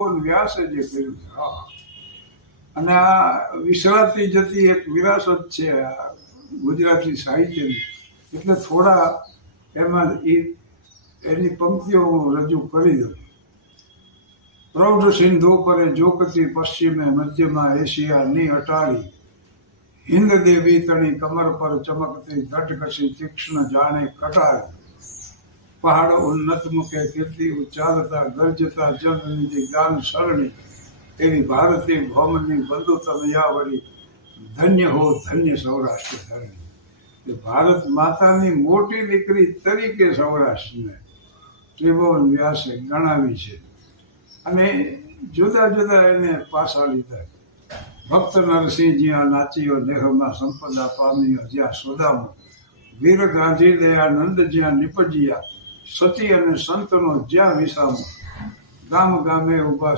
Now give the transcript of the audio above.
વ્યાસે જે કર્યું છે. હા. અને આ વિસરાતી જતી એક વિરાસત છે આ ગુજરાતી સાહિત્યની. એટલે થોડા એમાં એની પંક્તિઓ હું રજૂ કરી દઉં. પ્રૌઢ સિંધુ પરે જોકતી પશ્ચિમે મધ્યમાં એશિયાની અટાળી, હિન્દ દેવી તણી કમર પર ચમકતી ધટઘસી તીક્ષ્ણ જાણે કટારી, પહાડ ઉન્નત મુખે કીર્તિ ઉચ્ચારતા ગર્જતા જનનિધિ ગાન સરણી, એવી ભારતી ભૌમની બંધુ તનયાવળી, ધન્ય હો ધન્ય સૌરાષ્ટ્ર ધરણી. એ ભારત માતાની મોટી દીકરી તરીકે સૌરાષ્ટ્રને ત્રિભુવન વ્યાસે ગણાવી છે. અને જુદા જુદા એને પાસા લીધા. ભક્ત નરસિંહ જ્યાં નાચ્યો દેહમાં સંપદા પામ્યો જ્યાં સુદામો, વીર ગાંધી દયાનંદ જ્યાં નિપજ્યા, સતી અને સંતનો જ્યાં વિસામો, ગામ ગામે ઉભા